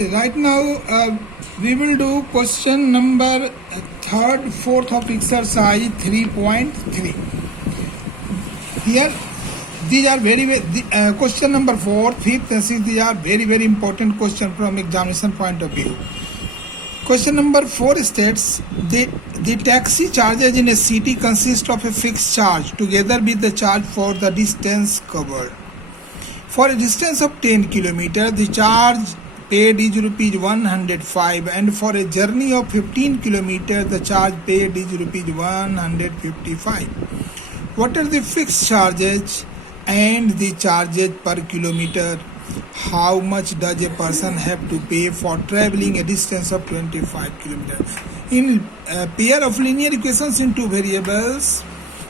Right now, we will do question number third, fourth of exercise 3.3. Here, these are question number 4, 5th and 6th. These are very important question from examination point of view. Question number 4 states the taxi charges in a city consist of a fixed charge together with the charge for the distance covered. For a distance of 10 km, the charge paid is rupees 105, and for a journey of 15 km, the charge paid is rupees 155. What are the fixed charges and the charges per kilometer? How much does a person have to pay for traveling a distance of 25 km? In a pair of linear equations in two variables,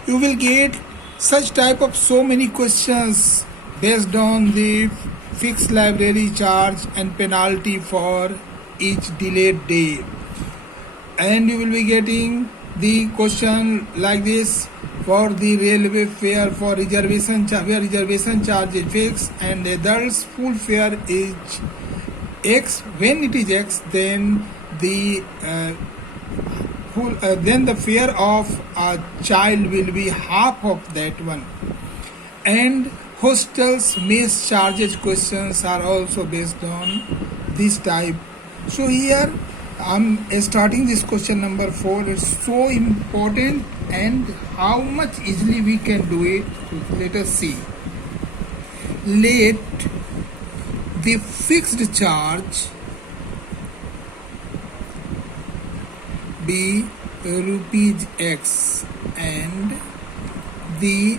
you will get such type of so many questions based on the fixed library charge and penalty for each delayed day. And you will be getting the question like this: for the railway fare for reservation charge, where reservation charge is fixed and adult's full fare is X. When it is X, then the fare of a child will be half of that one. And hostels mess charges questions are also based on this type. So here I'm starting this question number 4. It's so important, and how much easily we can do it. Let us see. Let the fixed charge be rupees X and the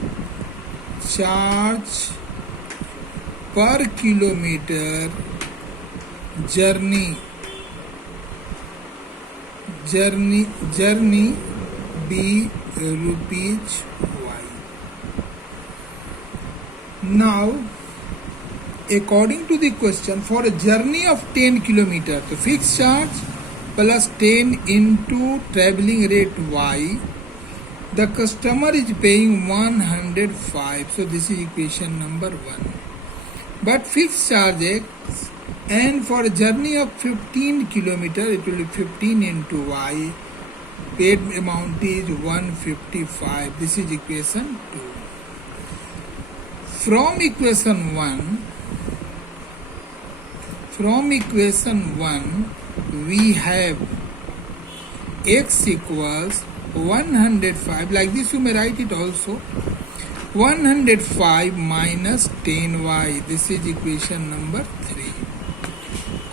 charge per kilometer journey be rupees Y. Now, according to the question, for a journey of 10 km, the fixed charge plus 10 into travelling rate Y, the customer is paying 105. So this is equation number 1. But fixed charge X, and for a journey of 15 km, it will be 15 into Y. Paid amount is 155. This is equation 2. From equation 1, we have X equals 105. Like this you may write it also. 105 minus 10y. This is equation number 3.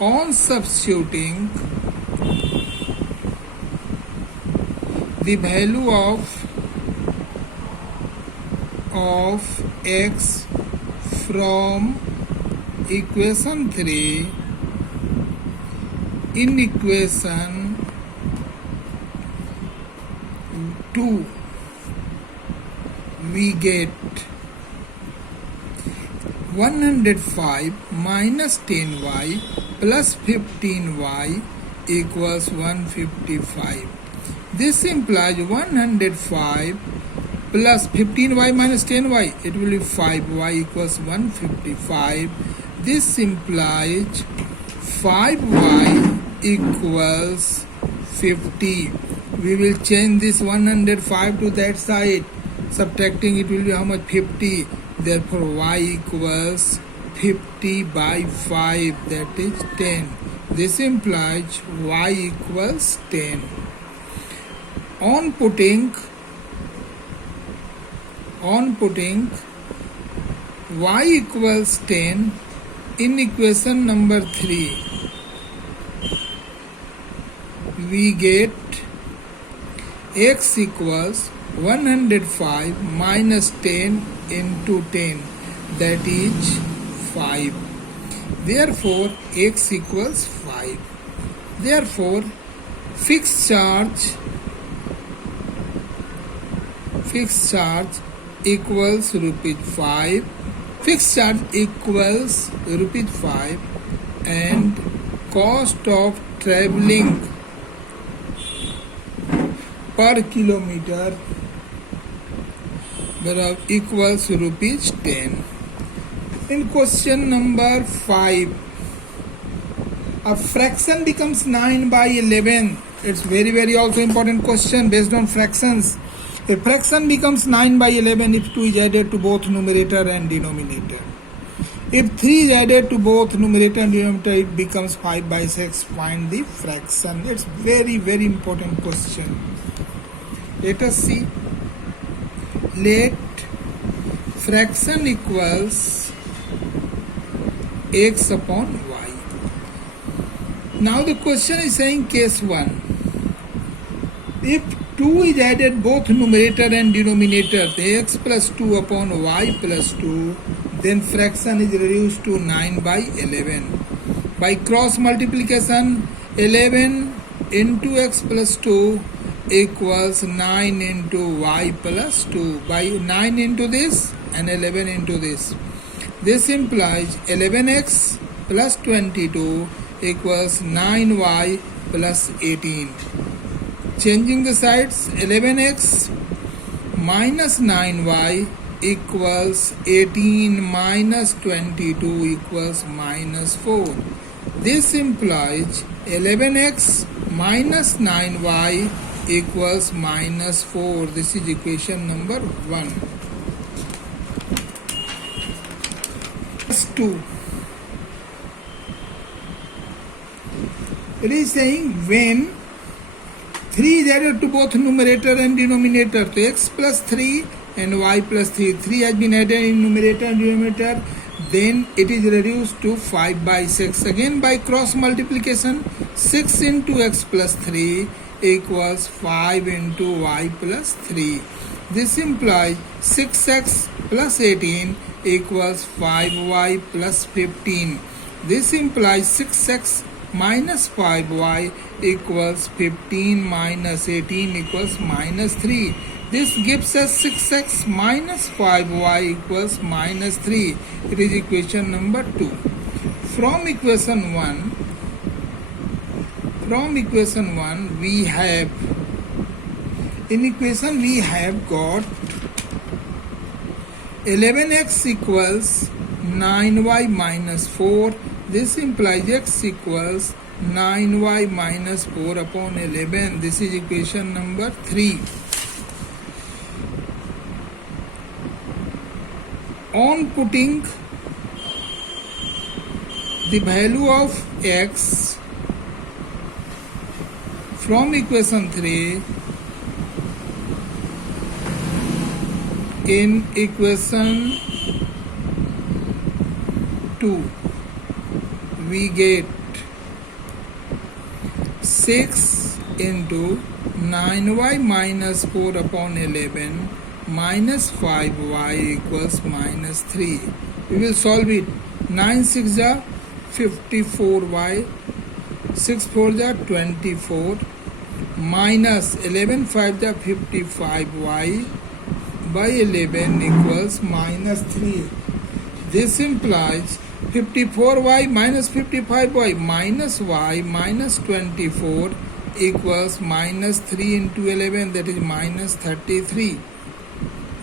On substituting the value of X from equation 3 in equation 2, we get 105 minus 10y plus 15y equals 155. This implies 105 plus 15y minus 10y, it will be 5y equals 155. This implies 5y equals 50. We will change this 105 to that side. Subtracting it will be how much? 50. Therefore y equals 50 by 5, that is 10. This implies y equals 10. On putting y equals 10 in equation number 3, we get X equals 105 minus 10 into 10, that is 5. Therefore X equals 5. Therefore fixed charge equals rupees 5. Fixed charge equals rupees 5, and cost of travelling per kilometer equals rupees 10. In question number 5, A fraction becomes 9 by 11. It's very also important question based on fractions. A fraction becomes 9 by 11 if 2 is added to both numerator and denominator. If 3 is added to both numerator and denominator, it becomes 5 by 6. Find the fraction. It's very important question. Let us see. Let fraction equals x upon y. Now the question is saying case 1. If 2 is added both numerator and denominator, the x plus 2 upon y plus 2, then fraction is reduced to 9 by 11. By cross multiplication, 11 into x plus 2 equals 9 into y plus 2. By 9 into this and 11 into this. This implies 11x plus 22 equals 9y plus 18. Changing the sides, 11x minus 9y equals 18 minus 22 equals minus 4. This implies 11x minus 9y equals minus 4. This is equation number 1. 2. It is saying when 3 is added to both numerator and denominator, so x plus 3 and y plus 3. 3 has been added in numerator and denominator, then it is reduced to 5 by 6. Again by cross multiplication, 6 into x plus 3 equals 5 into y plus 3. This implies 6x plus 18 equals 5y plus 15. This implies 6x minus 5y equals 15 minus 18 equals minus 3. This gives us 6x minus 5y equals minus 3. It is equation number 2. From equation 1, we have, in equation we have got 11x equals 9y minus 4. This implies x equals 9y minus 4 upon 11. This is equation number 3. On putting the value of x from equation 3 in equation 2, we get 6 into 9y minus 4 upon 11 minus 5y equals minus 3. We will solve it. 9 6 are 54y, 6 4 are 24, minus 11 5 are 55y by 11 equals minus 3. This implies 54y minus 55y minus y minus 24 equals minus 3 into 11, that is minus 33.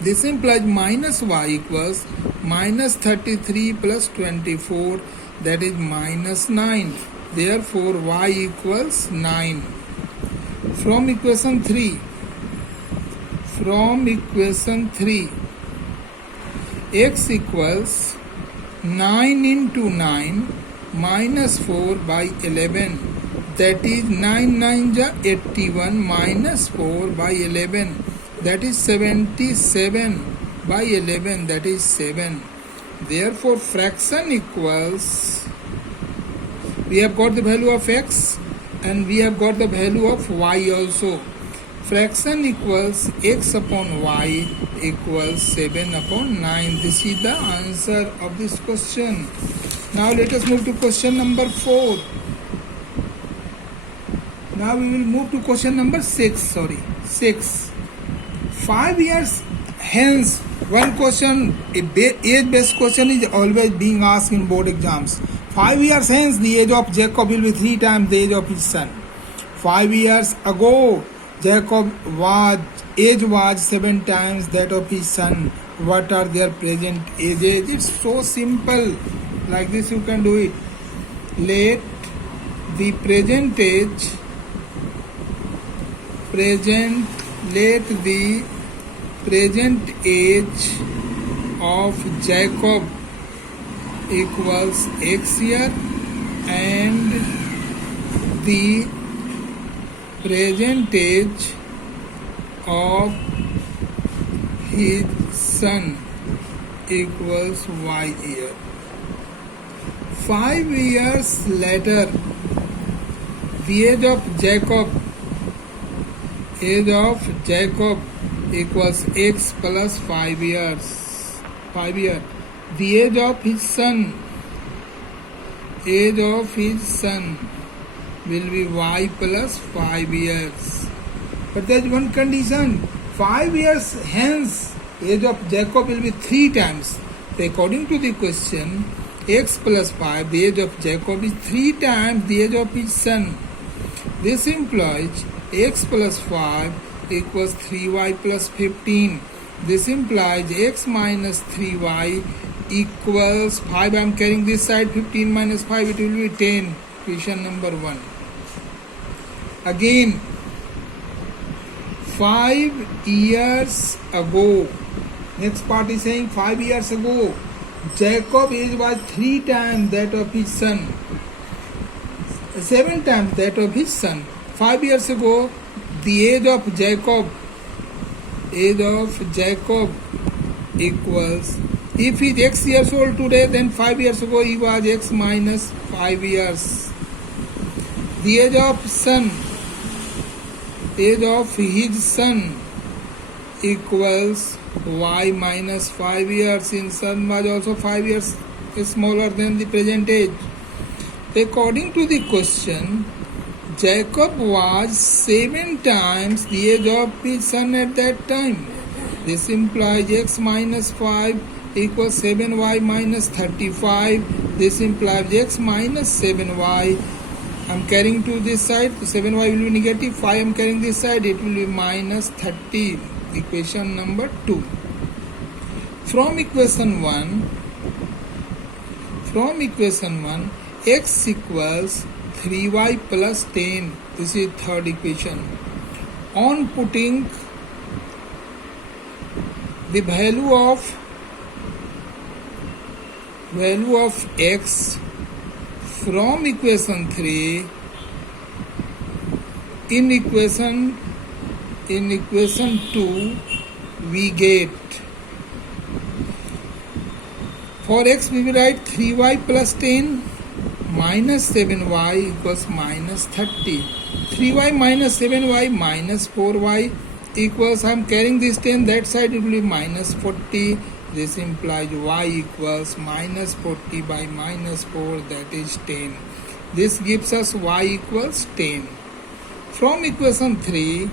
This implies minus y equals minus 33 plus 24, that is minus 9. Therefore y equals 9. From equation 3, x equals 9 into 9 minus 4 by 11, that is 9 9 ja 81 minus 4 by 11, that is 77 by 11, that is 7. Therefore fraction equals, we have got the value of x and we have got the value of y also. Fraction equals x upon y equals 7 upon 9. This is the answer of this question. Now let us move to question number 4. Now we will move to question number 6. 5 years hence, one question, age-based question is always being asked in board exams. 5 years hence, the age of Jacob will be 3 times the age of his son. 5 years ago, Jacob age was 7 times that of his son. What are their present ages? It's so simple. Like this you can do it. Let the present age, let the present age of Jacob equals x year and the present age of his son equals y year. 5 years later, the age of Jacob equals x plus 5 years. The age of his son will be y plus 5 years. But there is one condition. 5 years hence, age of Jacob will be 3 times. So according to the question, x plus 5, the age of Jacob is 3 times the age of his son. This implies x plus 5 equals 3y plus 15. This implies x minus 3y equals 5. I am carrying this side, 15 minus 5, it will be 10. Question number 1. Again, 5 years ago, next part is saying 5 years ago, Jacob's age was 3 times that of his son, 7 times that of his son. 5 years ago, the age of Jacob equals, if he is x years old today, then 5 years ago he was x minus 5 years. The age of his son equals y minus 5 years. In son was also 5 years smaller than the present age. According to the question, Jacob was 7 times the age of his son at that time. This implies x minus 5 equals 7y minus 35. This implies x minus 7y. I am carrying to this side, 7y will be negative, 5 I am carrying this side, it will be minus 30. Equation number 2. From equation 1, x equals 3y plus 10. This is third equation. On putting the value of x from equation 3 in equation 2, we get, for x we will write 3y plus 10 minus 7y equals minus 30. 3y minus 7y minus 4y equals, I am carrying this 10, that side it will be minus 40. This implies y equals minus 40 by minus 4, that is 10. This gives us y equals 10. From equation 3,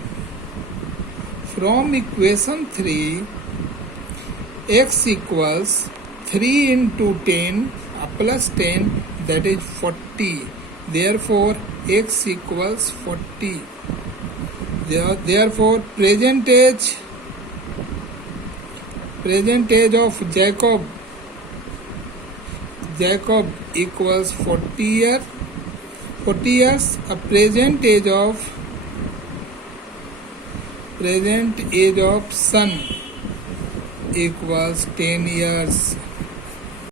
x equals 3 into 10 plus 10, that is 40. Therefore, x equals 40. Therefore, present age of Jacob equals 40 years. A present age of son equals 10 years.